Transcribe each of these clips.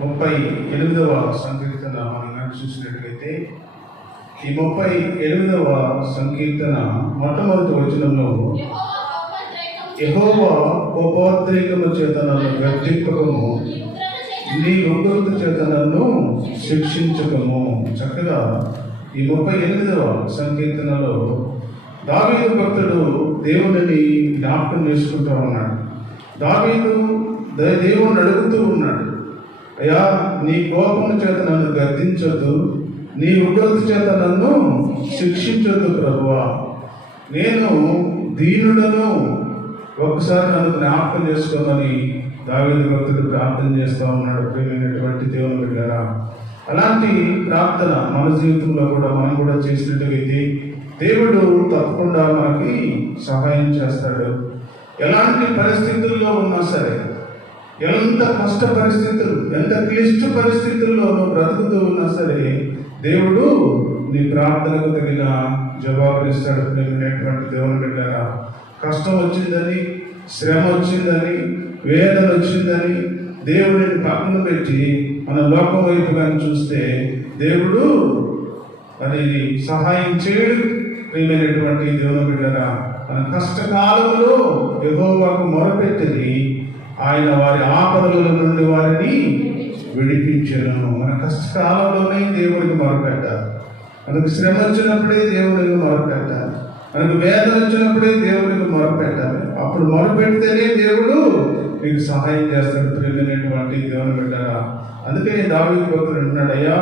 38వ సంకీర్తన మనం చూసినట్లయితే ఈ 38వ సంకీర్తన మొట్టమొదటి వచనంలో యెహోవా కోపోద్రేకము చేత నన్ను గద్దింపకము, నీ ఉగ్రత చేత నన్ను శిక్షించకము. చక్కగా ఈ 38వ సంకీర్తనలో దావీదు భక్తుడు దేవునిని జ్ఞాపకం చేసుకుంటూ ఉన్నాడు. దావీదు దేవుని అడుగుతూ ఉన్నాడు, అయ్యా నీ కోపం చేత నన్ను గద్దించొద్దు, నీ ఉగ్రత చేత నన్ను శిక్షించొద్దు ప్రభువా, నేను దీనుడను, ఒక్కసారి నన్ను జ్ఞాపకం చేసుకోమని దావీదు భక్తుడు ప్రార్థన చేస్తూ ఉన్నాడు. ప్రియమైనటువంటి దేవుని బిడ్డలారా, అలాంటి ప్రార్థన మన జీవితంలో కూడా మనం కూడా చేసినట్టుగైతే దేవుడు తప్పకుండా మనకి సహాయం చేస్తాడు. ఎలాంటి పరిస్థితుల్లో ఉన్నా సరే, ఎంత కష్ట పరిస్థితులు, ఎంత క్లిష్ట పరిస్థితుల్లో నువ్వు బ్రతుకుతూ ఉన్నా సరే, దేవుడు నీ ప్రార్థనకు తగిన జవాబునిస్తాడు. ప్రియమైనటువంటి దేవుని బిడ్డలారా, కష్టం వచ్చిందని, శ్రమ వచ్చిందని, వేదన వచ్చిందని దేవుడిని పక్కన పెట్టి మన లోకం వైపు కానీ చూస్తే దేవుడు మరి సహాయం చేయడు. ప్రియమైనటువంటి దేవుని బిడ్డలారా, మన కష్టకాలంలో యెహోవాకు మొరపెట్టి ఆయన వారి ఆపదల నుండి వారిని విడిపించను. మన కష్టకాలంలోనే దేవుడికి మొరపెట్టాలి. మనకు శ్రమ వచ్చినప్పుడే దేవుడికి మొరపెట్టాలి. మనకు వేదన వచ్చినప్పుడే దేవుడికి మొరపెట్టాలి. అప్పుడు మొరపెడితేనే దేవుడు మీకు సహాయం చేస్తాడు. ప్రియమైనటువంటి దేవుని బిడ్డలారా, అందుకే దావీదు భక్తుడు అంటున్నాడు, అయ్యా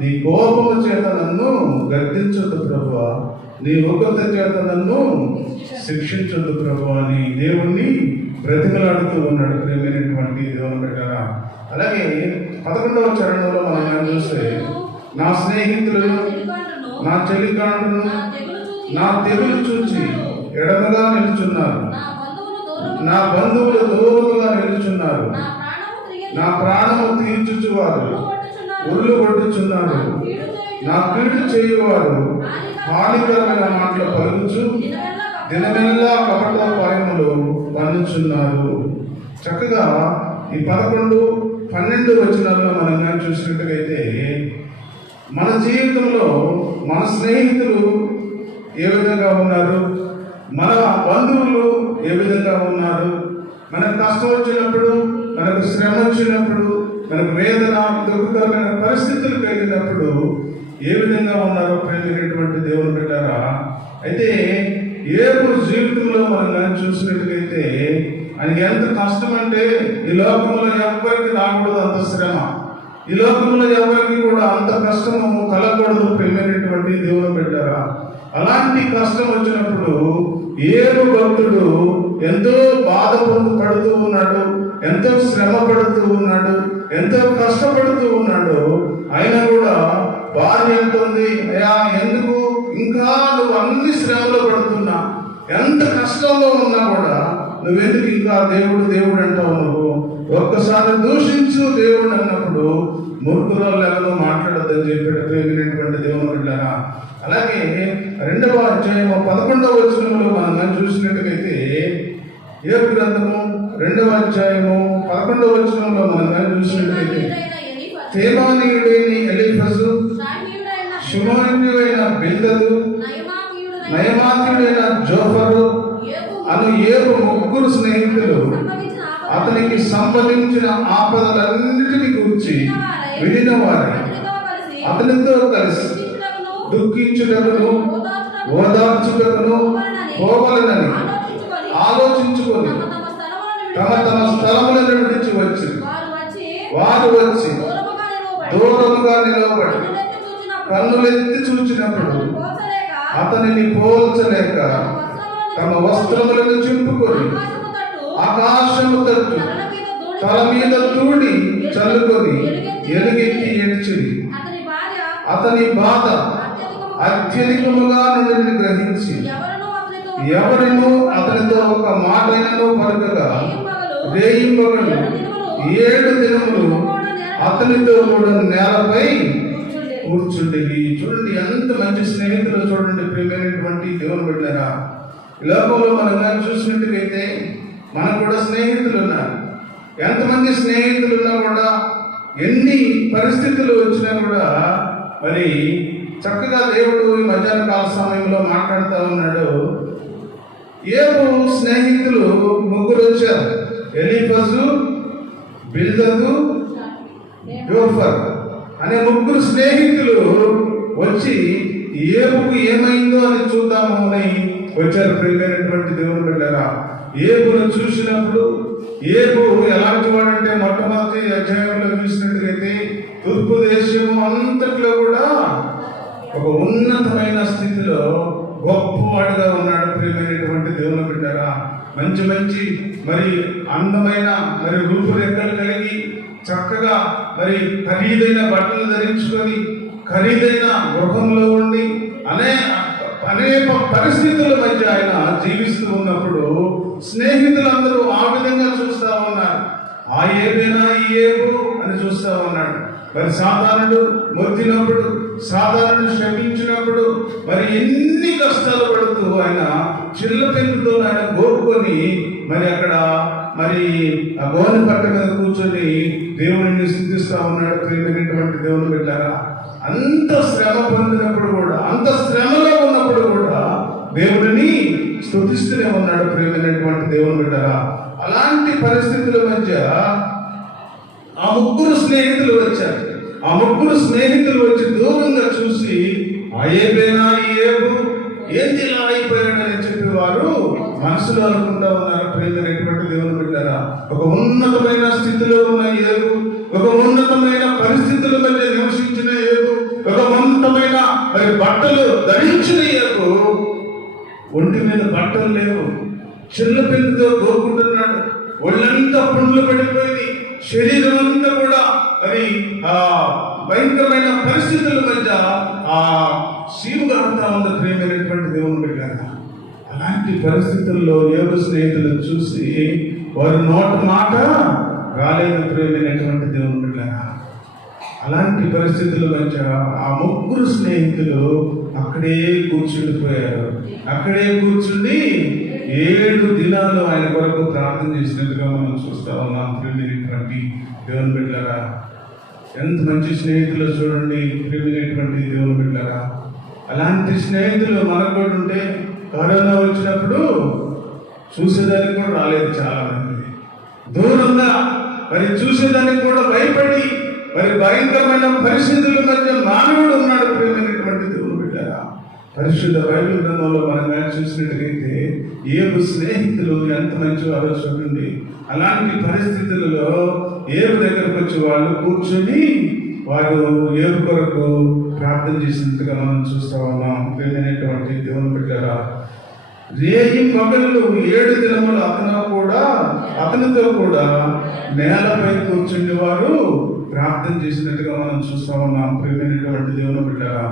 నీ కోపము చేత నన్ను గద్దించొద్దు ప్రభువా, నీ ఉగ్రత చేత నన్ను శిక్షించొద్దు ప్రభువా అని దేవుణ్ణి బ్రతిమలాడుతూ ఉన్నాడు. ప్రియమైనటువంటి దేవుని బిడ్డలారా, అలాగే 11వ చరణంలో మనం చూస్తే, నా స్నేహితులు నా చెలికాండ్రును నా తెగులు చూచి ఎడమగా నిలుచున్నారు, నా బంధువులు దూరముగా నిలుచున్నారు, నా ప్రాణము తీర్చుచువారు ఒళ్ళు కొట్టుచున్నారు, నా కీడు చేయువారు హానికరమైన మాటలు పలుకుచు దినమెల్లా కపటోపాయములు పన్నుచున్నారు. చక్కగా ఈ 11, 12 వచనాల్లో మనం చూసినట్టుగైతే మన జీవితంలో మన స్నేహితులు ఏ విధంగా ఉన్నారు, మన బంధువులు ఏ విధంగా ఉన్నారు, మనకు కష్టం వచ్చినప్పుడు, మనకు శ్రమ వచ్చినప్పుడు, మనకు వేదన దుఃఖకరమైన పరిస్థితులు కలిగినప్పుడు ఏ విధంగా ఉన్నారో ప్రేమైనటువంటి దేవుని బిడ్డలారా, అయితే యోబు జీవితంలో మనం చూసినట్టుగైతే ఆయనకి ఎంత కష్టం అంటే, ఈ లోకంలో ఎవరికి రాకూడదు అంత శ్రమ, ఈ లోకంలో ఎవరికి కూడా అంత కష్టము కలగకూడదు. ప్రేమైనటువంటి దేవుని బిడ్డలారా, అలాంటి కష్టం వచ్చినప్పుడు యోబు భక్తుడు ఎంతో బాధ పడుతూ ఉన్నాడు, ఎంతో శ్రమ పడుతూ ఉన్నాడు, ఎంతో కష్టపడుతూ ఉన్నాడు. అయినా కూడా భార్య అంటుంది, అయ్యా ఎందుకు ఇంకా నువ్వు అన్ని శ్రమలో పడుతున్నా, ఎంత కష్టంలో ఉన్నా కూడా నువ్వెందుకు ఇంకా దేవుడు దేవుడు అంటావు, నువ్వు ఒక్కసారి దూషించు దేవుడు అన్నప్పుడు మూర్ఖురాలు ఎవరో మాట్లాడొద్దని చెప్పాడు. ప్రేమైనటువంటి దేవుని బిడ్డలారా, అలాగే 2వ అధ్యాయము 11వ వచనంలో మనం చూసినట్టుగైతే యోబు గ్రంథము 2వ అధ్యాయము 11వ వచనంలో మనం చూసినట్టుగైతే, తేమానీయుడైన ఎలీఫజు, షుమోనీయుడైన బిల్దదు, నయమాతీయుడైన జోఫరు అను యోబు 3 స్నేహితులు అతనికి సంబంధించిన ఆపదలన్నిటిని గురించి వినిన వారు అతనితో కలిసి దుఃఖించుటకును ఓదార్చుటకును పోవలనని ఆలోచించుకొని తమ తమ స్థలములను విడిచి వచ్చి వారు వచ్చి దూరముగా నిలవబడి కన్నులెత్తి చూచినప్పుడు అతనిని పోల్చలేక తమ వస్త్రములను చింపుకొని ఆకాశము తట్టు తల మీద తూడి చల్లుకొని ఎలుగెత్తి ఏడ్చిరి. అతని బాధ అత్యధికముగా నుండి గ్రహించి ఎవరినూ అతనితో ఒక మాటైనను పలుకగా రేయింబగలు 7 దినములు అతనితో కూడా నేలపై కూర్చుండేవి. చూడండి ఎంత మంచి స్నేహితులు, చూడండి ప్రియమైనటువంటి దేవుని బిడ్డలారా, ఈ లోకంలో మనం చూసినట్టుగైతే మనకు కూడా స్నేహితులు ఉన్నారు. ఎంతమంది స్నేహితులు ఉన్నా కూడా ఎన్ని పరిస్థితులు వచ్చినా కూడా మరి చక్కగా దేవుడు ఈ మధ్యాహ్న కాల సమయంలో మాట్లాడుతూ ఉన్నాడు. ఏబు స్నేహితులు ముగ్గురు వచ్చారు, ఎలీఫజు, బిల్దదు, జోఫర్ అనే ముగ్గురు స్నేహితులు వచ్చి ఏబుకు ఏమైందో అని చూద్దాము అని వచ్చారు. ప్రియమైనటువంటి దేవుని బిడ్డలారా, ఏబును చూసినప్పుడు ఏబు ఎలాంటి వాడంటే మొట్టమొదటి అధ్యాయంలో చూసినట్లయితే తూర్పు దేశం అంతట్లో కూడా ఒక ఉన్నతమైన స్థితిలో గొప్పవాడుగా ఉన్నాడు. ప్రియమైనటువంటి దేవుని బిడ్డలారా, మంచి మంచి మరి అందమైన మరి రూపురేఖలు కలిగి చక్కగా మరి ఖరీదైన బట్టలు ధరించుకొని ఖరీదైన గృహంలో ఉండి అనేక పరిస్థితుల మధ్య ఆయన జీవిస్తూ ఉన్నప్పుడు స్నేహితులందరూ ఆ విధంగా చూస్తా ఉన్నారు. ఆ ఏబేనా ఈ ఏబు అని చూస్తా ఉన్నాడు. మరి సాధారణుడు మొత్తినప్పుడు, సాధారణుడు శ్రమించినప్పుడు మరి ఎన్ని కష్టాలు పడుతూ ఆయన చిల్ల పెంకుతో ఆయన గోరుకొని మరి అక్కడ మరి ఆ గోని పట్ట మీద కూర్చొని దేవుడిని స్థుతిస్తా ఉన్నాడు. ప్రియమైనటువంటి దేవుని బిడ్డలారా, అంత శ్రమ పొందినప్పుడు కూడా, అంత శ్రమలో ఉన్నప్పుడు కూడా దేవుడిని స్తుతిస్తూనే ఉన్నాడు. ప్రియమైనటువంటి దేవుని బిడ్డలారా, అలాంటి పరిస్థితుల మధ్య ఆ ముగ్గురు స్నేహితులు వచ్చారు. ఆ ముగ్గురు స్నేహితులు వచ్చి దూరంగా చూసి ఆ ఏబేనా ఈ ఏబు ఏంది ఇలా అయిపోయాడని చెప్పి వారు మనసులో అనుకుంటా ఉన్నారు. ప్రియమైనటువంటి దేవుని బిడ్డలారా, ఒక ఉన్నతమైన స్థితిలో ఉన్న ఏబు, ఒక ఉన్నతమైన పరిస్థితుల మధ్య నివసించిన ఏబు, ఒక ఉన్నతమైన మరి బట్టలు ధరించిన ఏబు ఒంటి మీద బట్టలు లేవు, చిన్న పెన్నుతో గోకుంటున్నాడు. ఒళ్ళంతా పుండ్లు పడిపోయింది, శరీరం అంతా కూడా మరి ఆ భయంకరమైన పరిస్థితుల మధ్య ఆ సీముగా అంతా ఉంది. ప్రియమైనటువంటి దేవుని బిడ్డలారా, అలాంటి పరిస్థితుల్లో ఏబు స్నేహితులు చూసి వారి నోట మాట రాలేదు. ప్రియమైనటువంటి దేవుని బిడ్డలారా, అలాంటి పరిస్థితుల మధ్య ఆ ముగ్గురు స్నేహితులు అక్కడే కూర్చుండిపోయారు. అక్కడే కూర్చుండి 7 దినాలు ఆయన కొరకు ప్రార్థన చేసినట్టుగా మనం చూస్తా ఉన్నాం. ప్రియమైనటువంటి దేవుని బిడ్డలారా, ఎంత మంచి స్నేహితులు చూడండి. ప్రియమైనటువంటి దేవుని బిడ్డలారా, అలాంటి స్నేహితులు మనకు కూడా ఉంటే కరోనా వచ్చినప్పుడు చూసేదానికి కూడా రాలేదు. చాలా మంది దూరంగా మరి చూసేదానికి కూడా భయపడి మరి భయంకరమైన పరిస్థితుల మధ్య మానవుడు ఉన్నాడు. ప్రియమైనటువంటి దేవుని బిడ్డలారా, పరిశుద్ధ బైబిల్ గ్రంథంలో మనం చూసినట్లయితే ఏబు స్నేహితులు ఎంత మంచి వారో చూడండి. అలాంటి పరిస్థితులలో ఏబు దగ్గరకు వచ్చి వాళ్ళు కూర్చొని వారు ఏబు కొరకు ప్రార్థన చేసినట్టుగా మనం చూస్తా ఉన్నాం. ప్రియమైనటువంటి దేవుని బిడ్డలారా, రేయి పగళ్ళు 7 దినములు అతనితో కూడా నేలపై కూర్చుండి వారు ప్రార్థన చేసినట్టుగా మనం చూస్తా ఉన్నాం. ప్రియమైనటువంటి దేవుని బిడ్డలారా,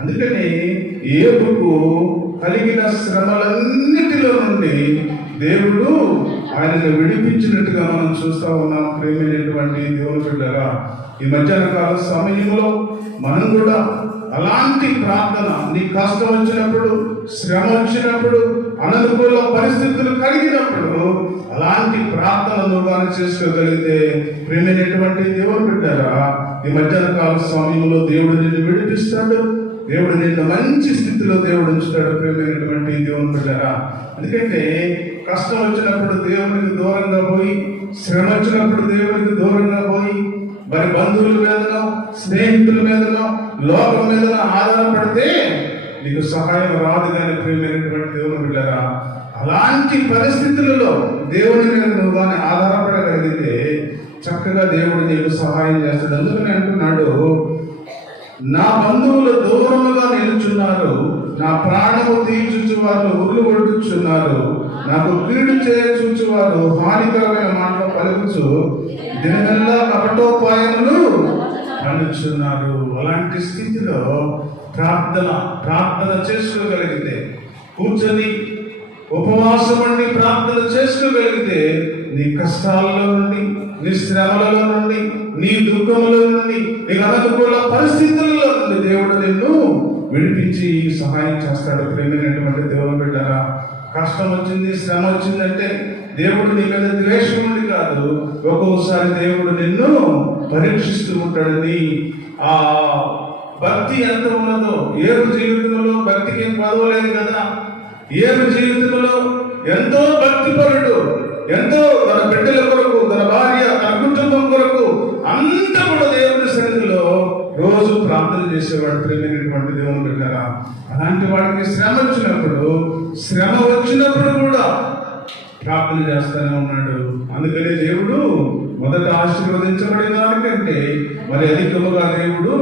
అందుకని ఏబుకు కలిగిన శ్రమలన్నిటిలో నుండి దేవుడు ఆయనను విడిపించినట్టుగా మనం చూస్తా ఉన్నాం. ప్రియమైనటువంటి దేవుని బిడ్డలారా, ఈ మధ్యాహ్న కాల సమయంలో మనం కూడా అలాంటి ప్రార్థన, నీ కష్టం వచ్చినప్పుడు, శ్రమ వచ్చినప్పుడు, అననుకూల పరిస్థితులు కలిగినప్పుడు అలాంటి ప్రార్థనలు కానీ చేసుకోగలిగితే ప్రియమైనటువంటి దేవుని బిడ్డలారా, ఈ మధ్యాహ్న కాల సమయంలో దేవుడు నిన్ను విడిపిస్తాడు. దేవుడు నిన్ను మంచి స్థితిలో దేవుడు ఉంచుతాడు. ప్రియమైనటువంటి దేవుని బిడ్డలారా, ఎందుకంటే కష్టం వచ్చినప్పుడు దేవునికి దూరంగా పోయి, శ్రమ వచ్చినప్పుడు దేవునికి దూరంగా పోయి మరి బంధువుల మీదనో, స్నేహితుల మీదనో, లోకం మీదనో ఆధారపడితే నీకు సహాయం రాదు. కానీ ప్రియమైనటువంటి దేవుని బిడ్డలారా, అలాంటి పరిస్థితులలో దేవుని మీద నువ్వు కానీ ఆధారపడగలిగితే చక్కగా దేవుడు నీకు సహాయం చేస్తాడు. అందుకని అంటున్నాడు, నా బంధువులు దూరముగా నిలుచున్నారు, నా ప్రాణము తీర్చుచు వారు ఉరులు కొడుచున్నారు, నాకు కీడు చేయచూచు వారు హానికరమైన మాటలు పలుకుచు దినమెల్లా కపటోపాయములు పండుచున్నారు. అలాంటి స్థితిలో ప్రార్థన చేసుకోగలిగితే, కూర్చొని ఉపవాసం ఉండి ప్రార్థన చేసుకోగలిగితే నీ కష్టాల్లో నుండి, నీ శ్రమలలో నుండి, నీ దుఃఖముల నుండి, నీ అనుకూల పరిస్థితుల్లో నుండి దేవుడు నిన్ను విడిపించి సహాయం చేస్తాడు. ప్రియమైనటువంటి దేవుని బిడ్డలారా, కష్టం వచ్చింది, శ్రమ వచ్చిందంటే దేవుడు నీ మీద ద్వేషం ఉండి కాదు, ఒక్కొక్కసారి దేవుడు నిన్ను పరీక్షిస్తూ ఉంటాడని. ఆ భక్తి ఎంత ఉన్నదో, ఏరు జీవితంలో భక్తికి ఏం పదవలేదు కదా. ఏరు జీవితంలో ఎంతో భక్తిపరుడు, ఎంతో తన బిడ్డల కొరకు, తన భార్య, తన కుటుంబం కొరకు అంతా కూడా దేవుని సన్నిధిలో రోజు ప్రార్థన చేసేవాడు. ప్రేమైనటువంటి దేవుని బిడ్డలారా, అలాంటి వాడికి శ్రమ వచ్చినప్పుడు కూడా ప్రార్థన చేస్తూనే ఉన్నాడు. అందుకనే దేవుడు మొదట ఆశీర్వదించబడిన దానికంటే మరి అధికముగా దేవుడు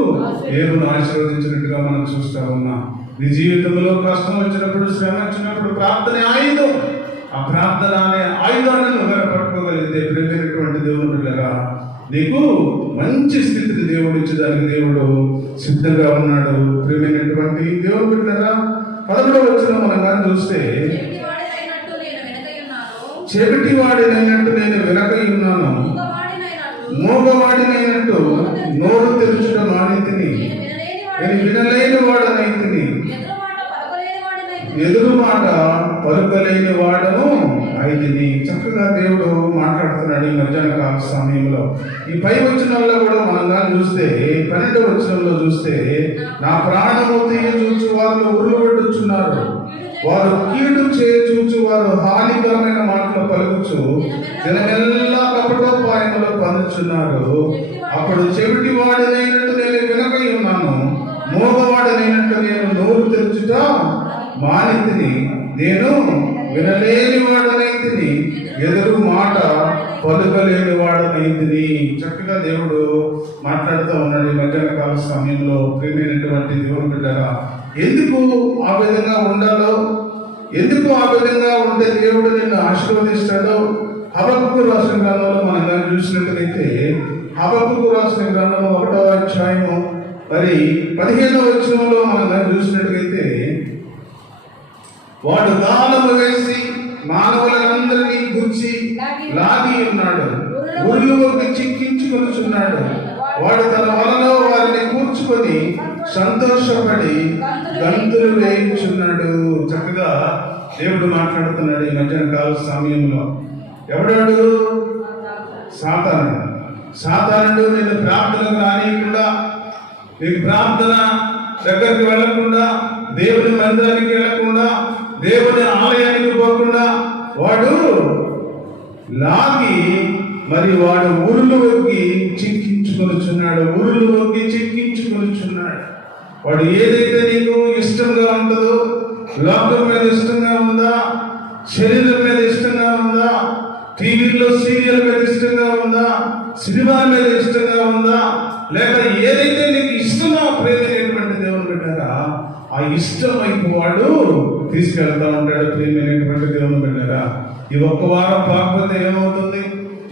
ఏరును ఆశీర్వదించినట్టుగా మనం చూస్తా ఉన్నాం. నీ జీవితంలో కష్టం వచ్చినప్పుడు, శ్రమ వచ్చినప్పుడు ప్రార్థన ఆయుధం. ఆ ప్రార్థన అనే ఆయుధాన్ని నువ్వు పట్టుకోగలిగితే ప్రేమైనటువంటి దేవుని బిడ్డలారా, నీకు మంచి స్థితిని దేవుడు ఇచ్చేదానికి దేవుడు సిద్ధంగా ఉన్నాడు. ప్రేమైనటువంటి దేవుని బిడ్డలారా, 11వ వచనం మనం కానీ చూస్తే, చెవిటి వాడినైనట్టు నేను వెనకై ఉన్నాను, మూగవాడినైనట్టు నోరు తెరుచుట మానితిని, నేను వినలేని వాడనైతిని, ఎదురు మాట పలుకలేని వాడను అయితిని. చక్కగా దేవుడు మాట్లాడుతున్నాడు ఈ మధ్యాహ్న కాల సమయంలో. ఈ పై వచనంలో కూడా మనం కానీ చూస్తే, 12వ వచనంలో చూస్తే, నా ప్రాణము తీయ చూచు వారు ఉరులుబెట్టుచున్నారు, వారు కీడు చేయచూచు వారు హానికరమైన మాటలు పలుకుచు జనమెల్లా కపటోపాయములు పొందుచున్నారు. అప్పుడు చెవిటి వాడినైనట్టు నేను వెనకై ఉన్నాను, మూగవాడినైనట్టు నేను నోరు తెరుచుట మానితిని, నేను వినలేని వాడనైతిని, ఎదురు మాట పలుకలేని వాడనైతిని. చక్కగా దేవుడు మాట్లాడుతూ ఉన్నాడు ఈ మధ్యాహ్న కాల సమయంలో. ప్రియమైనటువంటి దేవుని బిడ్డలారా, ఎందుకు ఆ విధంగా ఉండాలో, ఎందుకు ఆ విధంగా ఉంటే దేవుడు నిన్ను ఆశీర్వదిస్తాడో హబక్కూకు రాసిన గ్రంథంలో మనం కానీ చూసినట్లయితే, హబక్కూకు రాసిన గ్రంథం 1వ అధ్యాయం మరి 15వ వచనంలో మనం కానీ చూసినట్లయితే, వాడు గాలము వేసి మానవులందరినీ గుర్చి లాగి ఉన్నాడు, ఊళ్ళోకి చిక్కించుకొనుచున్నాడు. వాడు తన వలలో వారిని కూర్చుకొని సంతోషపడి గంతులు వేయించున్నాడు. చక్కగా దేవుడు మాట్లాడుతున్నాడు ఈ మధ్యాహ్న కాల సమయంలో. ఎవడాడు? సాతానుడు నేను ప్రార్థనకు రానియకుండా, నీకు ప్రార్థన దగ్గరికి వెళ్లకుండా, దేవుని మందిరానికి వెళ్లకుండా, దేవుని ఆలయానికి పోకుండా వాడు లాగి మరి వాడు ఊరిలోకి చిక్కించుకొనుచున్నాడు. వాడు ఏదైతే నీకు ఇష్టంగా ఉంటుందో, లోకం మీద ఇష్టంగా ఉందా, శరీరం మీద ఇష్టంగా ఉందా, టీవీలో సీరియల్ మీద ఇష్టంగా ఉందా, సినిమా మీద ఇష్టంగా ఉందా, లేక ఏదైతే నీకు ఇష్టమో ప్రేమైనటువంటి దేవుని బిడ్డలారా, ఆ ఇష్టం వైపు వాడు తీసుకెళ్తా ఉంటాడు. ప్రేమైనటువంటి దేవుని బిడ్డలారా, ఈ ఒక్క వారం కాకపోతే ఏమవుతుంది?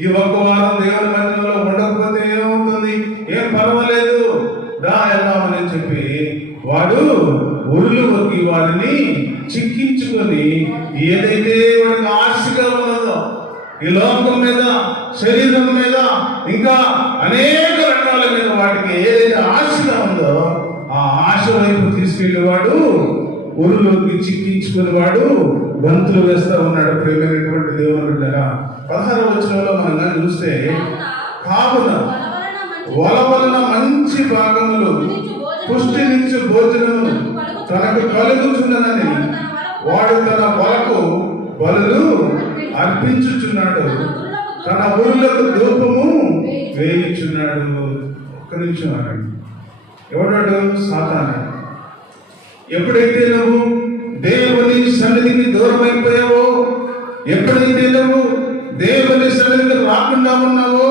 ఈ ఒక్క వారం దేవుని మందిరంలో ఉండకపోతే ఏమవుతుంది? ఏం పర్వాలేదు, రా వెళ్దామని చెప్పి వాడు ఊళ్ళోకి వారిని చిక్కించుకొని ఏదైతే వాడికి ఆశగా ఉన్నదో, ఈ లోకం మీద, శరీరం మీద, ఇంకా అనేక రకాల మీద వాటికి ఏదైతే ఆశగా ఉందో ఆ ఆశ వైపు తీసుకెళ్ళేవాడు ఊరిలోకి చిక్కించుకుని వాడు గంతులు వేస్తూ ఉన్నాడు. ప్రేమైనటువంటి దేవుని బిడ్డలారా, 16వ వచనంలో మనం చూస్తే, కావున వల వలన మంచి భాగములు పుష్టి నుంచి భోజనము తనకు కలుగుచున్నదని వాడు తన వలకు బలులు అర్పించుచున్నాడు, తన ఊళ్ళకు ధూపము వేయించున్నాడు. ఒక్క నిమిషం అన్నాడు. ఎవడాడు? సాతానుడు. ఎప్పుడైతే నువ్వు దేవుని సన్నిధికి దూరం అయిపోయావో, ఎప్పుడైతే నువ్వు దేవుని సన్నిధికి రాకుండా ఉన్నావో,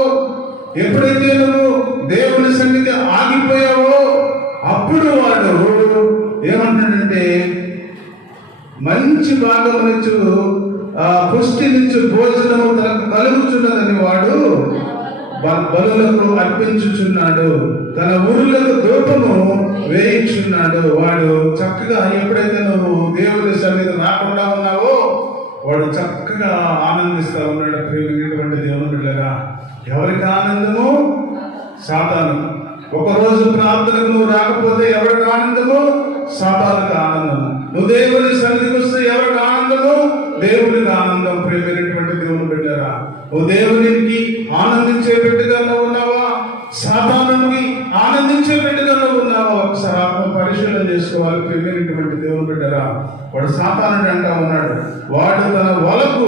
ఎప్పుడైతే నువ్వు దేవుని సన్నిధి ఆగిపోయావో, అప్పుడు వాడు ఏమంటాడంటే, మంచి భాగం నుంచి పుష్టి నుంచి భోజనము తనకు కలుగుచున్నదని వాడు బలులకు అర్పించుచున్నాడు, తన ఊరులకు ధూపము వేయించున్నాడు. వాడు చక్కగా ఎప్పుడైతే నువ్వు దేవుని సన్నిధి రాకుండా ఉన్నావో వాడు చక్కగా ఆనందిస్తూ ఉన్నాడు. ప్రేమైనటువంటి దేవుని బిడ్డలారా, ఎవరికి ఆనందము? సాతాను. ఒకరోజు ప్రార్థనకు నువ్వు రాకపోతే ఎవరికి ఆనందము? సాతానుకు ఆనందము. నువ్వు దేవుని సన్నిధికి వస్తే ఎవరికి ఆనందము? దేవునికి ఆనందం. ప్రేమైనటువంటి దేవుని బిడ్డరా, నువ్వు దేవునికి ఆనందించే బిడ్డగా ఉన్నావా, సాతానునికి ఆనందించే బిడ్డగా ఉన్నావా? ఒకసారి ఆత్మ పరిశీలన చేసుకోవాలి. ప్రేమైనటువంటి దేవుని బిడ్డరా, వాడు సాతానుడు అంటా ఉన్నాడు, వాడు తన వలకు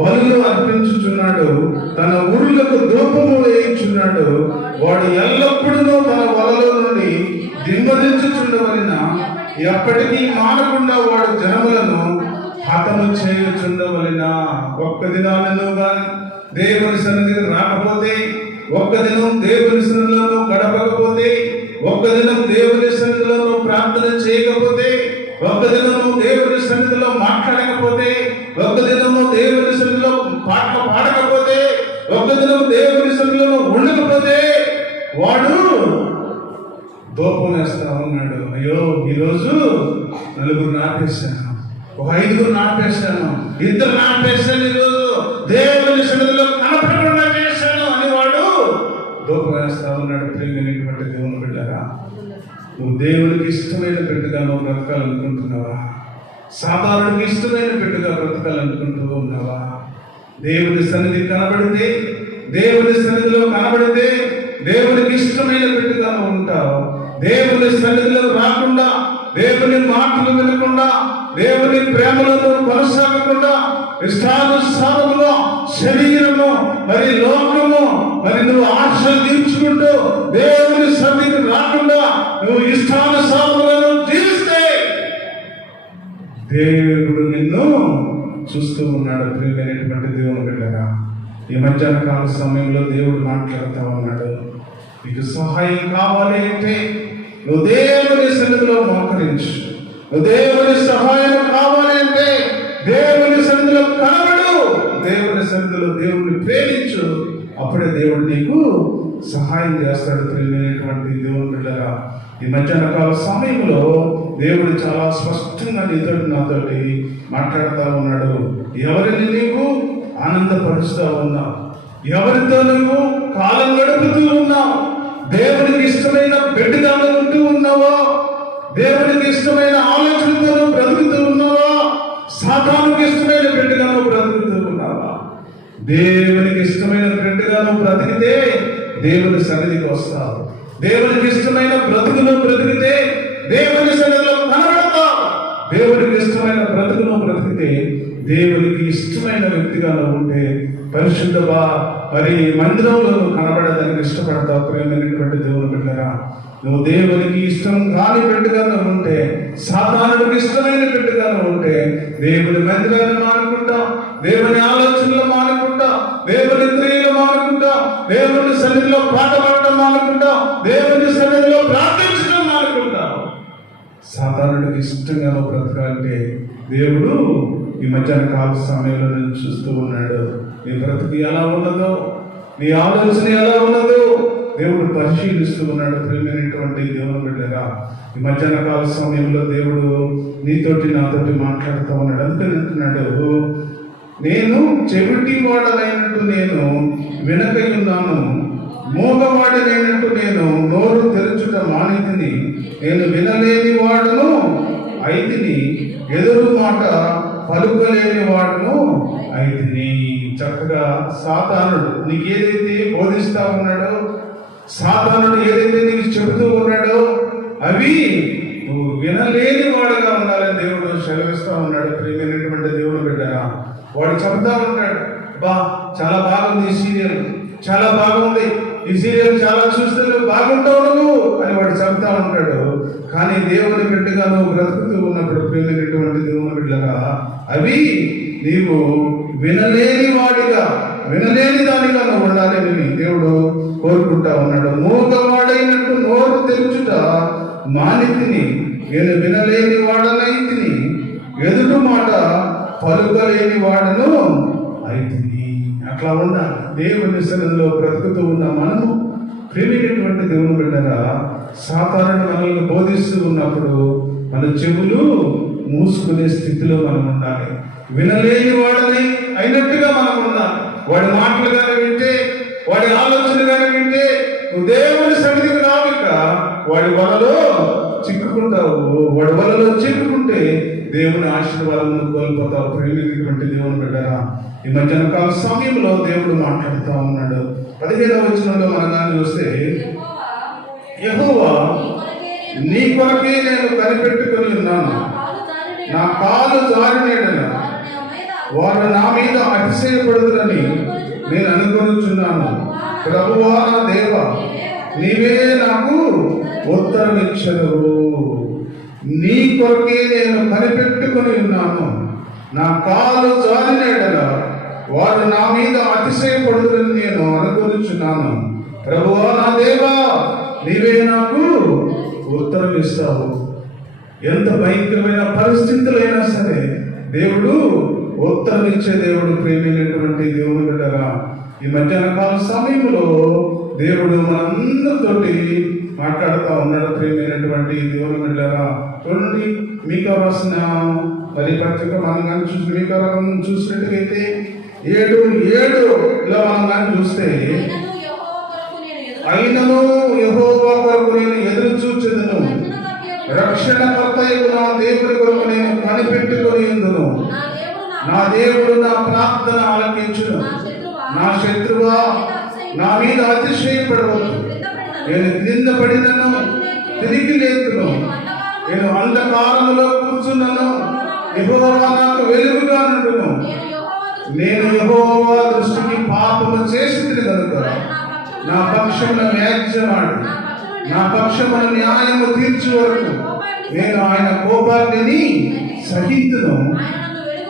బలులు అర్పించుచున్నాడు, తన ఊరులకు ధూపము వేయించున్నాడు. వాడు ఎల్లప్పుడూ తన వలలో నుండి దింబదించుచుండవలన ఎప్పటికీ మానకుండా వాడు జనములను హతము చేయుచుండవలన. ఒక్క దినాలను గాని దేవుని సన్నిధికి రాకపోతే, ఒక్క దినం దేవుని సన్నిధిలో గడపకపోతే, ఒక్క దినం దేవుని సన్నిధిలో ప్రార్థన చేయకపోతే, ఒక్క దినము దేవుని సన్నిధిలో మాట్లాడకపోతే, ఒక్క దినము దేవుని సన్నిధిలో పాటలు పాడకపోతే, ఒక్క దినం దేవుని సన్నిధిలో ఉండకపోతే వాడు దూపం వేస్తా ఉన్నాడు. అయ్యో, ఈరోజు నలుగురు నాపేశాను, ఒక 5 నాపేశాను, 2 నాపేశాను, ఈరోజు దేవుని సన్నిధిలో కనపడకుండా చేశాను అని వాడు దూపం వేస్తా ఉన్నాడు. ప్రేమైనటువంటి దేవుని బిడ్డరా, నువ్వు దేవునికి ఇష్టమైన బిడ్డగా నువ్వు బ్రతకాలనుకుంటున్నావా? సాధారణకి ఇష్టమైన బిడ్డగా బ్రతకాలనుకుంటూ ఉన్నావా? దేవుని సన్నిధి కనబడితే, దేవుని సన్నిధిలో కనబడితే దేవునికి ఇష్టమైన బిడ్డగా నువ్వు ఉంటావు. దేవుని సన్నిధిలో రాకుండా, దేవుని మాటలు వినకుండా, దేవుని ప్రేమలో కొనసాగకుండా, ఇష్టానుసారములో శరీరము మరి లోకము మరి నువ్వు ఆశలు తీర్చుకుంటూ దేవుని సన్నిధికి రాకుండా నువ్వు ఇష్టానుసారములను జీవిస్తే దేవుడు నిన్ను చూస్తూ ఉన్నాడు. ప్రియమైనటువంటి దేవుని బిడ్డరా, ఈ మధ్యాహ్న కాల సమయంలో దేవుడు మాట్లాడుతూ ఉన్నాడు. నీకు సహాయం కావాలి అంటే నువ్వు దేవుని సన్నిధిలో మోకరించు. నువ్వు దేవుని సహాయం కావాలి అంటే దేవుని సన్నిధిలో కనబడు, దేవుని సన్నిధిలో దేవుడిని ప్రేమించు. అప్పుడే దేవుడు నీకు సహాయం చేస్తాడు. ప్రియమైనటువంటి దేవుని బిడ్డరా, ఈ మధ్యాహ్న కాల సమయంలో దేవుడు చాలా స్పష్టంగా నాతోటి మాట్లాడుతూ ఉన్నాడు. ఎవరిని నీవు ఆనందపరుస్తూ ఉన్నావు, ఎవరితో నువ్వు కాలం గడుపుతూ ఉన్నావు, దేవునికి ఇష్టమైన బిడ్డగా ఉంటూ ఉన్నావో, దేవునికి ఇష్టమైన ఆలోచనతో బ్రతుకుతూ ఉన్నావా, సాతానుకి ఇష్టమైన బిడ్డగా బ్రతుకుతూ ఉన్నావా? దేవునికి ఇష్టమైన బిడ్డగా బ్రతికితే దేవుని సన్నిధికి వస్తావు. దేవునికి ఇష్టమైన బ్రతుకును బ్రతికితే దేవుని సన్నిధిలో కనబడతావు. దేవునికి ఇష్టమైన బ్రతుకును బ్రతికితే దేవునికి ఇష్టమైన వ్యక్తిగా ఉంటే పరిశుద్ధ మరి మందిరంలో నువ్వు కనబడడానికి ఇష్టపడతావు. ప్రేమైనటువంటి దేవుని బిడ్డరా, నువ్వు దేవునికి ఇష్టం కాని బిడ్డగా ఉంటే, సాధారణకు ఇష్టమైన బిడ్డగా ఉంటే దేవుని మందిరాన్ని మానుకుంటా, దేవుని ఆలోచనలు మానుకుంటా, దేవుని క్రియలు మానుకుంటా, దేవుని సన్నిధిలో పాట పాడటం మానుకుంటా, దేవుని సన్నిధిలో ప్రార్థించడం మానుకుంటా. సాధారణకు ఇష్టంగా నువ్వు బ్రతకాలంటే దేవుడు ఈ మధ్యాహ్న కాల సమయంలో నేను చూస్తూ ఉన్నాడు. నీ బ్రతుకు ఎలా ఉన్నదో, నీ ఆలోచన ఎలా ఉన్నదో దేవుడు పరిశీలిస్తూ ఉన్నాడు. ప్రియమైనటువంటి దేవుని బిడ్డగా, ఈ మధ్యాహ్న కాల సమయంలో దేవుడు నీతోటి నాతోటి మాట్లాడుతూ ఉన్నాడు. అందుకని అంటున్నాడు, నేను చెవిటి వాడనైనట్టు నేను వినకై ఉన్నాను, మూగవాడినైనట్టు నేను నోరు తెరుచుట మానితిని, నేను వినలేని వాడును అయితిని, ఎదురు మాట పలుకలేని వాడును అయితిని. చక్కగా సాతానుడు నీకు ఏదైతే బోధిస్తా ఉన్నాడో, సాతానుడు ఏదైతే నీకు చెబుతూ ఉన్నాడో అవి నువ్వు వినలేని వాడుగా ఉండాలని దేవుడు సెలవిస్తూ ఉన్నాడు. ప్రియమైనటువంటి దేవుడు బిడ్డరా, వాడు చెబుతా ఉంటాడు, బా చాలా బాగుంది ఈ సీరియల్, చాలా బాగుంది ఈ సీరియల్, చాలా చూస్తే బాగుంటావు నువ్వు అని వాడు చెబుతా ఉంటాడు. కానీ దేవుని బిడ్డగా నువ్వు బ్రతుకుతూ ఉన్నప్పుడు ప్రియమైనటువంటి దేవుని బిడ్డగా అవి నీవు వినలేని వాడిగా, వినలేని దానిగా నువ్వు ఉండాలని దేవుడు కోరుకుంటా ఉన్నాడు. మూగవాడైనట్టు నోరు తెరుచుట మానితిని, నేను వినలేని వాడనైతిని, ఎదురు మాట పలుకలేని వాడను అయితిని. అట్లా ఉండాలి. దేవుని సన్నిధిలో బ్రతుకుతూ ఉన్న మనము ప్రియమైనటువంటి దేవుని బిడ్డగా సాధారణ మనల్ని బోధిస్తూ ఉన్నప్పుడు మన చెవులు మూసుకునే స్థితిలో మనం ఉండాలి. వినలేని వాడని అయినట్టుగా మనం ఉండాలి. వాడి మాటలు కానీ వింటే, వాడి ఆలోచన కానీ వింటే నువ్వు దేవుని సన్నిధికి రావిక వాడి వలలో చిక్కుకుంటావు. వాడి వలలో చిక్కుకుంటే దేవుని ఆశీర్వాదం కోల్పోతావు. ప్రేమికున్నటువంటి దేవుని బిడ్డరా, ఈ మధ్యాహ్న కాల సమయంలో దేవుడు మాట్లాడుతూ ఉన్నాడు. 15వ వచనంలో మనం చూస్తే, యెహోవా నీ కొరకే నేను కనిపెట్టుకొని ఉన్నాను, నా కాలు జారినేడన వారు నా మీద అతిశయపడుదురని నేను అనుకొనుచున్నాను. ప్రభువా నా దేవా, నీవే నాకు ఉత్తరం ఇచ్చదవు. నీ కొరకే నేను కనిపెట్టుకొని ఉన్నాను, నా కాలు జారినేడల వారు నా మీద అతిశయపడుదురని నేను అనుకొనుచున్నాను. ప్రభువా నా దేవా, నీవే నాకు ఉత్తరం ఇస్తావు. ఎంత భయంకరమైన పరిస్థితులైనా సరే దేవుడు ఉత్తరం ఇచ్చే దేవుడు. ప్రేమైనటువంటి దేవుడు బిడ్డగా, ఈ మధ్యాహ్న కాల సమయంలో దేవుడు మనందరితోటి మాట్లాడుతూ ఉన్నాడు. ప్రేమైనటువంటి దేవుడు బిడ్డగా, చూడండి, మీకు రాసిన మరి పత్రిక మనం కానీ చూసి మీకు చూసినట్టుగైతే 7:7 మనం కానీ చూస్తే, అయినను యెహోవా కొరకు నేను ఎదురు చూచెదను, రక్షణకర్తయగు నా దేవుని కొరకు నేను కనిపెట్టుకొని ఉందును. నా దేవుడు నా ప్రార్థన ఆలకించును. నా శత్రువా నా మీద అతిశయపడవద్దు. నేను క్రింద పడినను తిరిగి లేతును, నేను అంధకారములో కూర్చున్నాను, యెహోవా నాకు వెలుగుగా నుండును. నేను యెహోవా దృష్టికి పాపము చేసింది కనుక నా పక్షమున వ్యాజ్యమాడు, నా పక్షమున న్యాయము తీర్చు వరకు నేను ఆయన కోపాగ్నిని సహించును.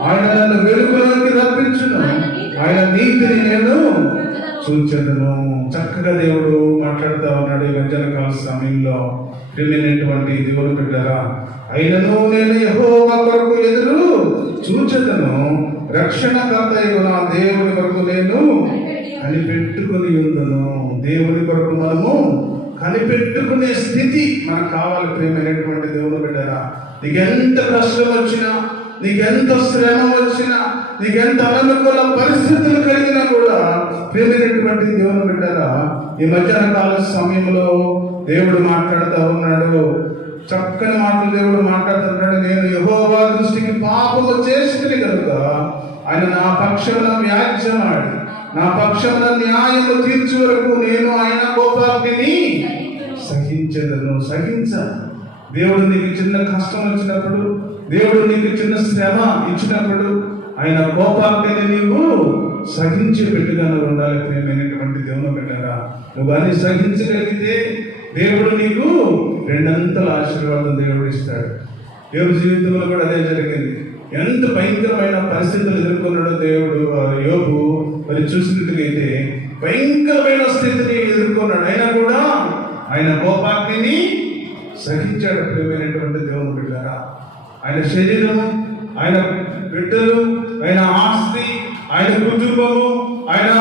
ఆయన నన్ను వెలుగులోకి రప్పించును, ఆయన నీతిని నేను చూచెదను. చక్కగా దేవుడు మాట్లాడుతూ ఉన్నాడు ఈ మధ్యాహ్న కాల సమయంలో. ప్రియమైనటువంటి దేవుని బిడ్డలారా, అయినను నేను యెహోవా కొరకు ఎదురు చూచెదను, రక్షణకర్తయగు నా దేవుని కొరకు నేను కనిపెట్టుకొని ఉందను. దేవుని కొరకు మనము కనిపెట్టుకునే స్థితి మనకు కావాలి. ప్రియమైనటువంటి దేవుని బిడ్డరా, నీకెంత కష్టం వచ్చినా, నీకెంత శ్రమ వచ్చినా, నీకెంత అనుకూల పరిస్థితులు కలిగినా కూడా, ప్రియమైనటువంటి దేవుని బిడ్డరా, ఈ మధ్యాహ్న కాల సమయంలో దేవుడు మాట్లాడుతూ ఉన్నాడు. చక్కని మాటలు దేవుడు మాట్లాడుతున్నాడు. నేను యెహోవా దృష్టికి పాపము చేసింది కనుక ఆయన నా పక్షమున వ్యాజ్యమాడి, నా పక్షమున న్యాయము తీర్చు వరకు నేను ఆయన కోపాగ్నిని సహించదను. సహించాలి. దేవుడు నీకు చిన్న కష్టం వచ్చినప్పుడు, దేవుడు నీకు చిన్న శ్రమ ఇచ్చినప్పుడు ఆయన కోపాగ్నిని నీవు సహించే బిడ్డగా ఉండాలి. ప్రియమైనటువంటి దేవుని బిడ్డగా, నువ్వు అన్ని సహించగలిగితే దేవుడు నీకు రెండంతల ఆశీర్వాదం దేవుడు ఇస్తాడు. దేవుడి జీవితంలో కూడా అదే జరిగింది. ఎంత భయంకరమైన పరిస్థితులు ఎదుర్కొన్నాడో దేవుడు యోబు మరి చూసినట్టుగైతే భయంకరమైన స్థితిని ఎదుర్కొన్నాడు. అయినా కూడా ఆయన కోపాగ్నిని సహించాడు. ప్రియమైనటువంటి దేవుని బిడ్డలారా, ఆయన శరీరము, ఆయన బిడ్డలు, ఆయన ఆస్తి, ఆయన కుటుంబము, ఆయన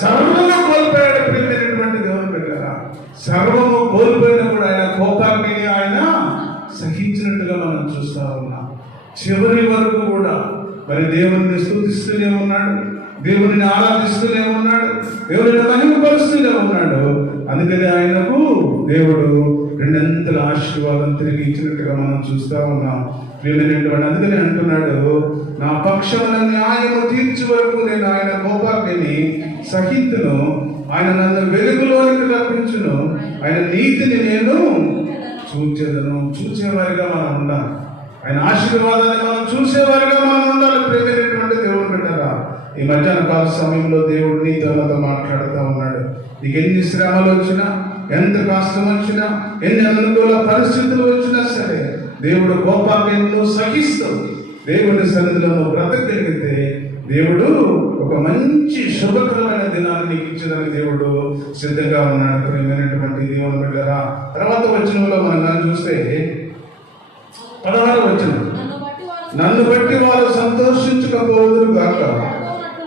సర్వము కోల్పోయాడు. ప్రియమైనటువంటి దేవుని బిడ్డలారా, సర్వము కోల్పోయినప్పుడు ఆయన కోపాగ్నిని ఆయన సహించినట్టుగా మనం చూస్తా ఉన్నాం. చివరి వరకు కూడా మరి దేవుని స్తుతిస్తూనే ఉన్నాడు, దేవుని ఆరాధిస్తూనే ఉన్నాడు, దేవుని మహిమపరుస్తూనే ఉన్నాడు. అందుకని ఆయనకు దేవుడు రెండంతల ఆశీర్వాదం తిరిగి ఇచ్చినట్టుగా మనం చూస్తా ఉన్నాం. ప్రియమైనటువంటి, అందుకని అంటున్నాడు, నా పక్షమున న్యాయము తీర్చు వరకు నేను ఆయన కోపాగ్నిని సహింతును, ఆయన నన్ను వెలుగులోనికి రప్పించును, ఆయన నీతిని నేను చూచెదను. చూసేవారిగా మనం ఉండాలి. ఆయన ఆశీర్వాదాన్ని మనం చూసేవారిగా మనం ఉండాలి. ప్రియమైనటువంటి దేవుని బిడ్డలారా, ఈ మధ్యాహ్న కాల సమయంలో దేవుడు నీతో మాట్లాడుతూ ఉన్నాడు. నీకు ఎన్ని శ్రమలు వచ్చినా, ఎంత కష్టం వచ్చినా, ఎన్ని అనుకూల పరిస్థితులు వచ్చినా సరే దేవుడు కోపాగ్నిని సహిస్తూ దేవుడి సన్నిధిలో బ్రతకగలిగితే దేవుడు ఒక మంచి శుభకరమైన దినాన్ని నీకు ఇచ్చడానికి దేవుడు సిద్ధంగా ఉన్నాడు. ప్రియమైనటువంటి దేవుని బిడ్డలారా, తర్వాత వచనంలో మనం చూస్తే 16వ వచనం, నన్ను బట్టి వారు సంతోషించకపోదురు గాక,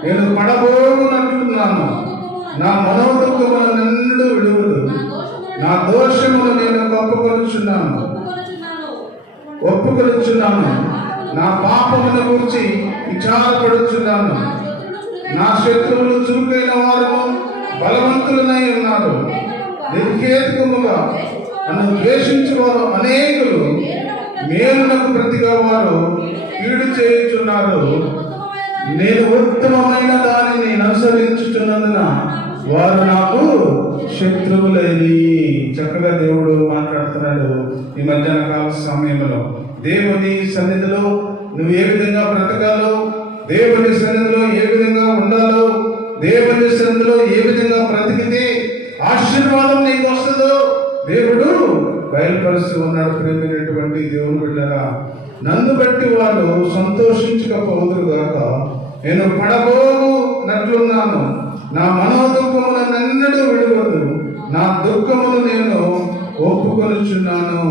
నేను పడబోనట్లున్నాను, నా మనోదుఃఖమును నన్ను విడువదు, నా దోషమును నేను ఒప్పుకొనుచున్నాను, నా పాపమును గురించి విచారపడుచున్నాను. నా శత్రువులు చురుకైన వారు బలవంతులనై ఉన్నారు, నిర్హేతుకముగా నన్ను ద్వేషించువారు అనేకులు మేలునకు ప్రతిగా వారు కీడు చేయుచున్నారు. నేను ఉత్తమమైన దానిని అనుసరించుచున్నందున వారు నాకు శత్రువులైరి. చక్కగా దేవుడు మాట్లాడుతున్నాడు ఈ మధ్యాహ్న కాల సమయంలో. దేవుని సన్నిధిలో నువ్వు ఏ విధంగా బ్రతకాలో, దేవుని సన్నిధిలో ఏ విధంగా ఉండాలో, దేవుని సన్నిధిలో ఏ విధంగా బ్రతికితే ఆశీర్వాదం నీకు వస్తుందో దేవుడు బయలుపరుస్తూ ఉన్నాడు. ప్రేమైనటువంటి దేవుని బిడ్డలారా, నన్ను బట్టి వారు సంతోషించకపోదురు గాక, నేను పడబోనట్లున్నాను. నా మనోదుఃఖములను ఎన్నడూ విడవదు. నా దుఃఖమును నేను ఒప్పుకొనుచున్నాను.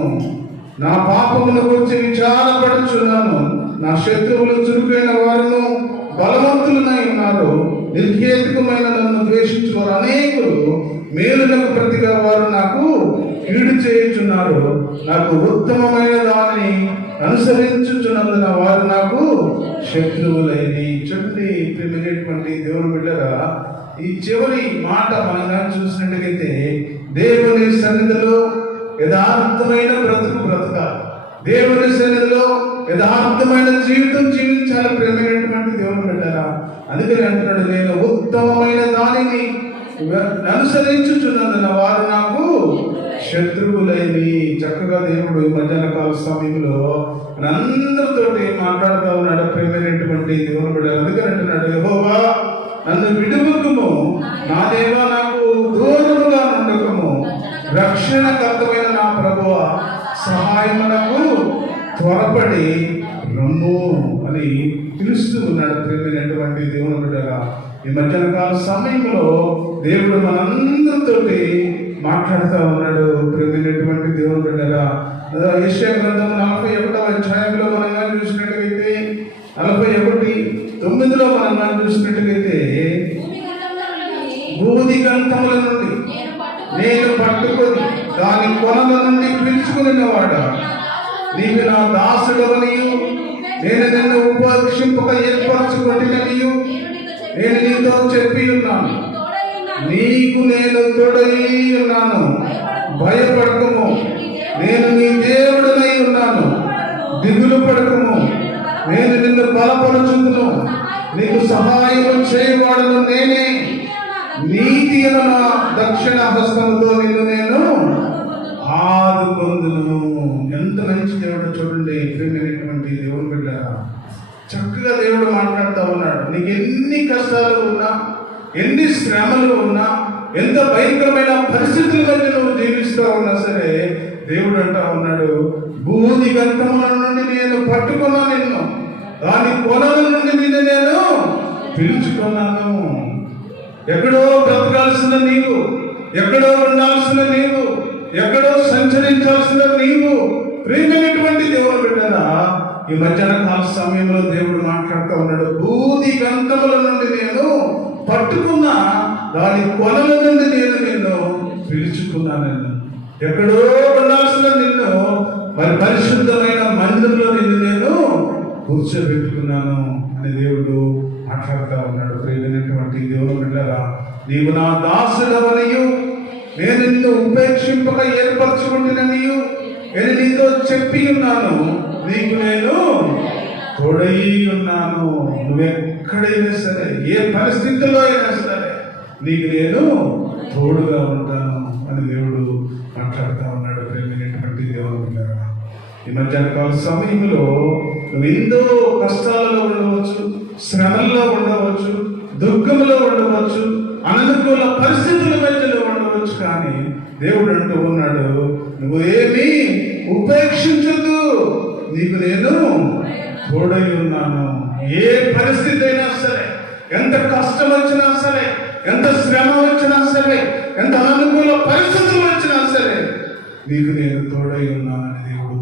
నా పాపమును గురించి విచారపడుచున్నాను. నా శత్రువులు చురుకైన వారును బలవంతులనై ఉన్నారు. నిర్హేతుకమైన నన్ను ద్వేషించువారు అనేకులు. మేలునకు ప్రతిగా వారు నాకు కీడు చేయుచున్నారు. నాకు ఉత్తమమైన దానిని అనుసరించుచున్నందున వారు నాకు శత్రువులైరి. చూడండి ప్రియమైనటువంటి దేవుని బిడ్డరా, ఈ చివరి మాట మనం చూసినట్టుగైతే దేవుని సన్నిధిలో యథార్థమైన బ్రతకాలి. దేవుని సన్నిధిలో యథార్థమైన జీవితం జీవించాలి. ప్రేమైనటువంటి దేవుని బిడ్డరా, అందుకని అంటున్నాడు, నేను ఉత్తమమైన దానిని అనుసరించుచున్నందున వారు నాకు శత్రువులైరి. చక్కగా దేవుడు మధ్యాహ్న కాల సమయంలో అందరితోటి మాట్లాడుతూ ఉన్నాడు. ప్రేమైనటువంటి దేవుని బిడ్డ, అందుకని అంటున్నాడు, యెహోవా నన్ను విడువకము, నా దేవా నాకు దూరముగా ఉండకము. రక్షణకర్తమైన నా ప్రభువా, సహాయమునకు త్వరపడి రమ్ము అని పిలుస్తూ ఉన్నాడు. ప్రేమైనటువంటి దేవుని బిడ్డగా, ఈ మధ్యాహ్న కాల సమయంలో దేవుడు మనందరితోటి మాట్లాడుతూ ఉన్నాడు. ప్రేమైనటువంటి దేవుని బిడ్డగా, యెషయా గ్రంథం 41వ అధ్యాయంలో మనం చూసినట్టుగైతే 41:9 మనం చూసినట్టుగైతే భూది గంధముల నుండి నేను పట్టుకొని దాని కొనల నుండి పిలుచుకునేవాడా, నీవు నా దాసుడవనియు నేను నిన్ను ఉపేక్షింపక ఏర్పరచుకొట్టిననియు నేను నీతో చెప్పి ఉన్నాను. నీకు నేను తోడై ఉన్నాను, భయపడకము, నేను నీ దేవుడనై ఉన్నాను. దిగులు పడకము, నేను నిన్ను బలపరుచుదును. నీకు సహాయం చేయవాడను నేనే. నీతి అను నా దక్షిణ హస్తముతో నిన్ను నేను ఆదుకొందును. ఎంత మంచి దేవుడు చూడండి. ప్రియమైనటువంటి దేవుని బిడ్డ, చక్కగా దేవుడు మాట్లాడుతూ ఉన్నాడు. నీకు ఎన్ని కష్టాలు ఉన్నా, ఎన్ని శ్రమలు ఉన్నా, ఎంత భయంకరమైన పరిస్థితుల మధ్య నువ్వు జీవిస్తూ ఉన్నా సరే, దేవుడు అంటా ఉన్నాడు, భూది గంధముల నుండి నేను పట్టుకున్నా నిన్ను, దాని కొనల నుండి నిన్ను నేను పిలుచుకున్నాను. ఎక్కడో బ్రతకాల్సిన నీవు, ఎక్కడో ఉండాల్సిన నీవు, ఎక్కడో సంచరించాల్సిన నీవు, ప్రియమైనటువంటి దేవుడు బిడ్డరా, ఈ మధ్యాహ్న కాల సమయంలో దేవుడు మాట్లాడుతూ ఉన్నాడు, భూది గంధముల నుండి నేను పట్టుకున్నా, దాని కొనల నుండి నేను నిన్ను పిలుచుకున్నాను. ఎక్కడో ఉండాల్సిన నిన్ను మరి పరిశుద్ధమైన మందిరంలో నిన్ను నేను కూర్చోబెట్టుకున్నాను అని దేవుడు మాట్లాడుతూ ఉన్నాడు. ప్రియమైనటువంటి దేవుని బిడ్డరా, నీవు నా దాసుడవనియు నేను నిన్ను ఉపేక్షింపక ఏర్పరచుకుంటున్ననియు నేను నీతో చెప్పి ఉన్నాను. నీకు నేను తోడై ఉన్నాను. నువ్వెక్కడైనా సరే, ఏ పరిస్థితుల్లో అయినా సరే, నీకు నేను తోడుగా ఉంటాను అని దేవుడు మాట్లాడుతూ ఉన్నాడు. ప్రేమైనటువంటి దేవుని బిడ్డరా, ఈ మధ్యాహ్న కాల సమయంలో నువ్వు ఎన్నో కష్టాలలో ఉండవచ్చు, శ్రమల్లో ఉండవచ్చు, దుఃఖంలో ఉండవచ్చు, అననుకూల పరిస్థితుల మధ్యలో ఉండవచ్చు. కానీ దేవుడు అంటూ ఉన్నాడు, నువ్వు ఏమీ ఉపేక్షించదు, నీకు నేను తోడై ఉన్నాను. ఏ పరిస్థితి అయినా సరే, ఎంత కష్టం వచ్చినా సరే, ఎంత శ్రమ వచ్చినా సరే, ఎంత అనుకూల పరిస్థితులు వచ్చినా సరే, నీకు నేను తోడై ఉన్నానని దేవుడు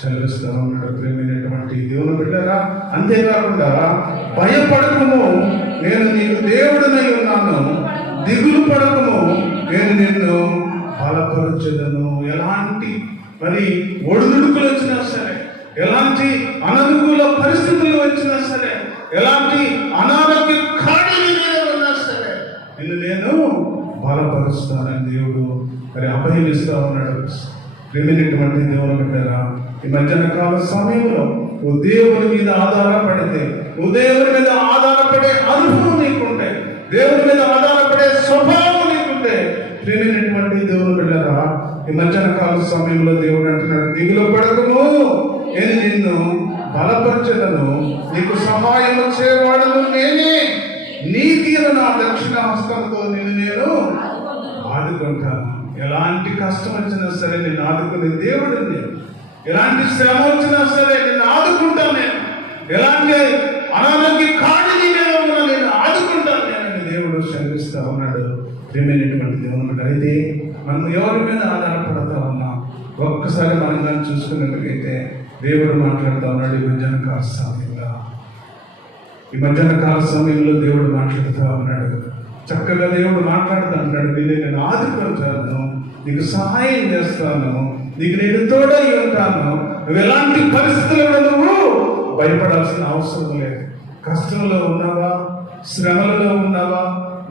సెలవిస్తూ ఉన్నాడు. ప్రేమైనటువంటి దేవుని బిడ్డరా, అంతేకాకుండా భయపడకము, నేను నీకు దేవుడినై ఉన్నాను. దిగులు పడకము, నేను నిన్ను బలపరచుదను. ఎలాంటి మరి ఒడిదుడుకులు వచ్చినా సరే, ఎలాంటి అననుకూల పరిస్థితులు వచ్చినా సరే, ఎలాంటి అనారోగ్య ఖాళీలు ఉన్నా సరే, నిన్ను నేను బలపరుస్తానని దేవుడు మరి అభయమిస్తూ ఉన్నాడు. ప్రేమైనటువంటి దేవుని బిడ్డలారా, ఈ మధ్యాహ్న కాల సమయంలో ఓ దేవుని మీద ఆధారపడితే, ఓ దేవుని మీద ఆధారపడే అనుభవం నీకుంటే, దేవుని మీద ఆధారపడే స్వభావం నీకుంటే, ప్రేమైనటువంటి దేవుని బిడ్డలారా, ఈ మధ్యాహ్న కాల సమయంలో దేవుడు అంటున్నాడు, దిగులు పడకము, నేను నిన్ను బలపరచదను, నీకు సహాయం వచ్చేవాడను నేనే, నీతిని నా దక్షిణ హస్తంతో నేను ఆదుకుంటాను. ఎలాంటి కష్టం వచ్చినా సరే నేను ఆదుకునే దేవుడు నేను. ఎలాంటి శ్రమ వచ్చినా సరే నేను ఆదుకుంటాను. నేను ఎలాంటి అనారోగ్య కాడిని నేను ఆదుకుంటాను నేను దేవుడు సెలవిస్తా ఉన్నాడు. ప్రియమైనటువంటి దేవుడు, అయితే మనం ఎవరి మీద ఆధారపడతా ఉన్నాం? ఒక్కసారి మనం కానీ చూసుకున్నట్లయితే దేవుడు మాట్లాడుతూ ఉన్నాడు. ఈ మధ్యాహ్న కాల సమయంలో దేవుడు మాట్లాడుతూ ఉన్నాడు. చక్కగా దేవుడు మాట్లాడుతూ ఉన్నాడు, నేను ఆదుకుంటాను, నీకు సహాయం చేస్తాను, నీకు నేను తోడై ఉంటాను, నువ్వు ఎలాంటి పరిస్థితుల్లో నువ్వు భయపడాల్సిన అవసరం లేదు. కష్టంలో ఉన్నావా, శ్రమలలో ఉన్నావా,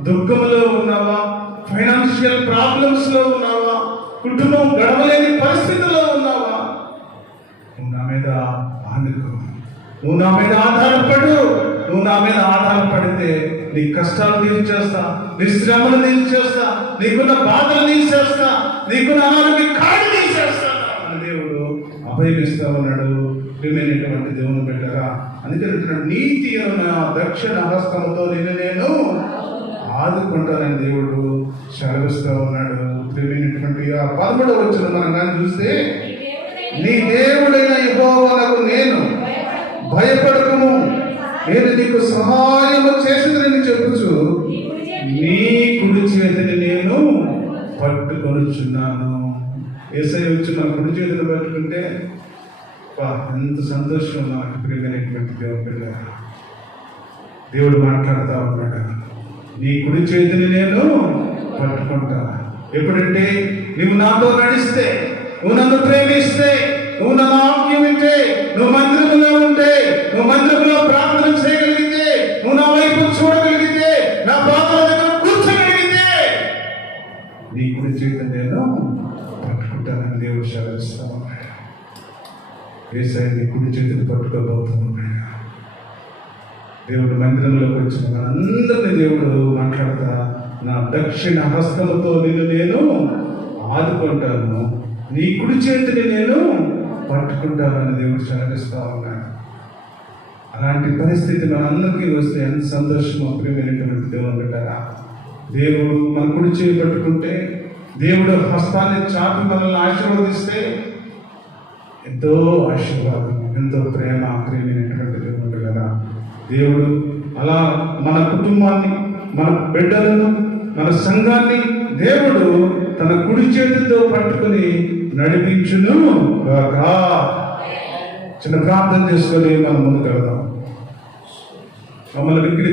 దుఃఖంలో ఉన్నావా, ఫైనాన్షియల్ ప్రాబ్లమ్స్ లో ఉన్నావా, కుటుంబం గడవలేని పరిస్థితుల్లో ఉన్నావా, నువ్వు నా మీద ఆనుకో, నువ్వు నా మీద ఆధారపడు. నువ్వు నా మీద ఆధారపడితే నీ కష్టాలు తీర్చేస్తా, నీ శ్రమలు తీర్చేస్తా, నీకున్న బాధలు తీర్చేస్తా, నీకున్న అనారోగ్య కాడి తీర్చేస్తా అని దేవుడు అభయమిస్తా ఉన్నాడు. ప్రియమైనటువంటి దేవుని బిడ్డగా అందుకే నీతి నా దక్షిణ హస్తముతో నేను ఆదుకుంటానని దేవుడు సెలవిస్తూ ఉన్నాడు. ప్రియమైనటువంటి ఆ 13వ వచనం మనం కానీ చూస్తే, నీ దేవుడైన యెహోవాకు నేను భయపడకము, నేను నీకు సహాయము చేసేదని చెప్పుచు నీ కుడి చేతిని నేను పట్టుకొనుచున్నాను. యేసయ్య వచ్చి మన కుడి చేతిని పట్టుకుంటే ఎంత సంతోషం నాకు. ప్రియమైనటువంటి దేవుని బిడ్డ, దేవుడు మాట్లాడుతూ ఉన్నాడు, నీ కుడి చేతిని నేను పట్టుకుంటా. ఎప్పుడంటే నువ్వు నాతో నడిస్తే, నువ్వు నన్ను ప్రేమిస్తే, నువ్వు నా వాక్యం వింటే, నువ్వు మందిరంలో ఉంటే, నువ్వు మందిరంలో ప్రార్థన చేయగలిగితే, నువ్వు నా వైపు చూడగలిగితే, నా పాత్ర దగ్గర కూర్చోగలిగితే, నీ కుడి చేతిని నేను పట్టుకుంటానని దేవుడు సెలవిస్తా ఉన్నాడు. యేసయ్య నీ కుడి చేతిని పట్టుకోబోతూ ఉన్నాడు. దేవుడు మందిరంలోకి వచ్చిన మనందరినీ దేవుడు మాట్లాడతా, నా దక్షిణ హస్తముతో నేను ఆదుకుంటాను, నీ కుడి చేతిని నేను పట్టుకుంటానని దేవుడు సెలవిస్తా ఉన్నాడు. అలాంటి పరిస్థితి మనందరికీ వస్తే ఎంత సంతోషమో. ప్రియమైనటువంటి దేవుని బిడ్డలారా, దేవుడు మన కుడి చేయి పట్టుకుంటే, దేవుడు హస్తాన్ని చాపి మనల్ని ఆశీర్వదిస్తే ఎంతో ఆశీర్వాదం, ఎంతో ప్రేమ. ప్రియమైనటువంటి దేవుని బిడ్డలారా, దేవుడు అలా మన కుటుంబాన్ని, మన బిడ్డలను, మన సంఘాన్ని దేవుడు తన కుడి చేతితో పట్టుకుని నడిపించును గాక. చిన్న ప్రార్థన చేసుకొని మనం ముందుకు వెళ్దాం. మమ్మల్ని